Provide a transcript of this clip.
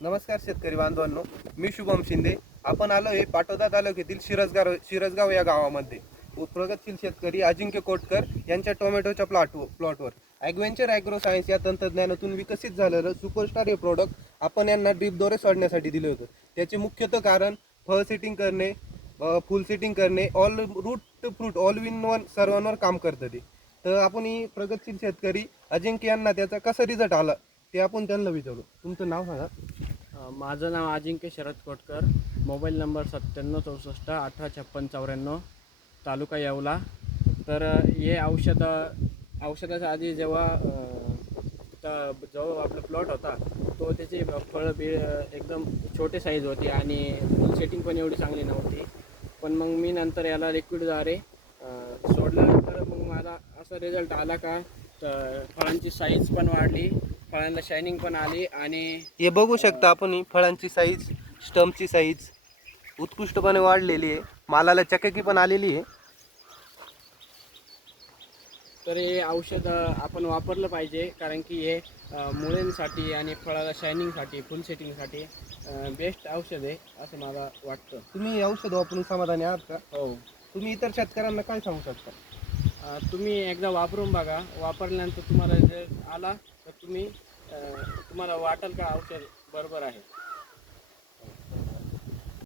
नमस्कार शेतकरी बांधवांनो, मी शुभम शिंदे. आपण आलो आहे पाटोदा तालुक्यातील शिरसगाव या गावामध्ये. प्रगतशील शेतकरी अजिंक्य कोटकर यांच्या टोमॅटोच्या प्लॉटवर ॲग्वेंचर ॲग्रो सायन्स या तंत्रज्ञानातून विकसित झालेलं सुपरस्टार हे प्रोडक्ट आपण यांना ड्रीपद्वारे सोडण्यासाठी दिलं होतं. त्याचे मुख्यतः कारण फळ सेटिंग करणे, फुल सेटिंग करणे, all root two fruit all in one सर्वांवर काम करतं ते. तर आपण ही प्रगतशील शेतकरी अजिंक्य यांना त्याचा कसा रिझल्ट आला ते आपण त्यांना विचारू. तुमचं नाव सांगा. माझं नाव अजिंक्य शरद कोटकर. मोबाईल नंबर 9764185694, तालुका येवला. तर हे औषधाच्या आधी जेव्हा जो आपला प्लॉट होता तो त्याची फळं एकदम छोटे साईज होती आणि फुल सेटिंग पण एवढी चांगली नव्हती. पण मग मी नंतर याला लिक्विडद्वारे सोडल्यानंतर मग मला असा रिझल्ट आला का फळांची साईज पण वाढली, फळांना शायनिंग पण आली आणि हे बघू शकता आपण, ही फळांची साईज, स्टम्पची साईज उत्कृष्टपणे वाढलेली आहे. मालाला चकाकी पण आलेली आहे. तर हे औषध आपण वापरलं पाहिजे, कारण की हे मुळ्यांसाठी आणि फळाला शायनिंगसाठी, फुल सेटिंगसाठी बेस्ट औषध आहे असं मला वाटतं. तुम्ही हे औषध वापरून समाधानी आहात का? हो. तुम्ही इतर शेतकऱ्यांना काय सांगू शकता? तुम्ही एकदा वापरून बघा. वापरल्यानंतर तुम्हाला जर आला तर तुम्हाला वाटेल का औषध बरोबर आहे.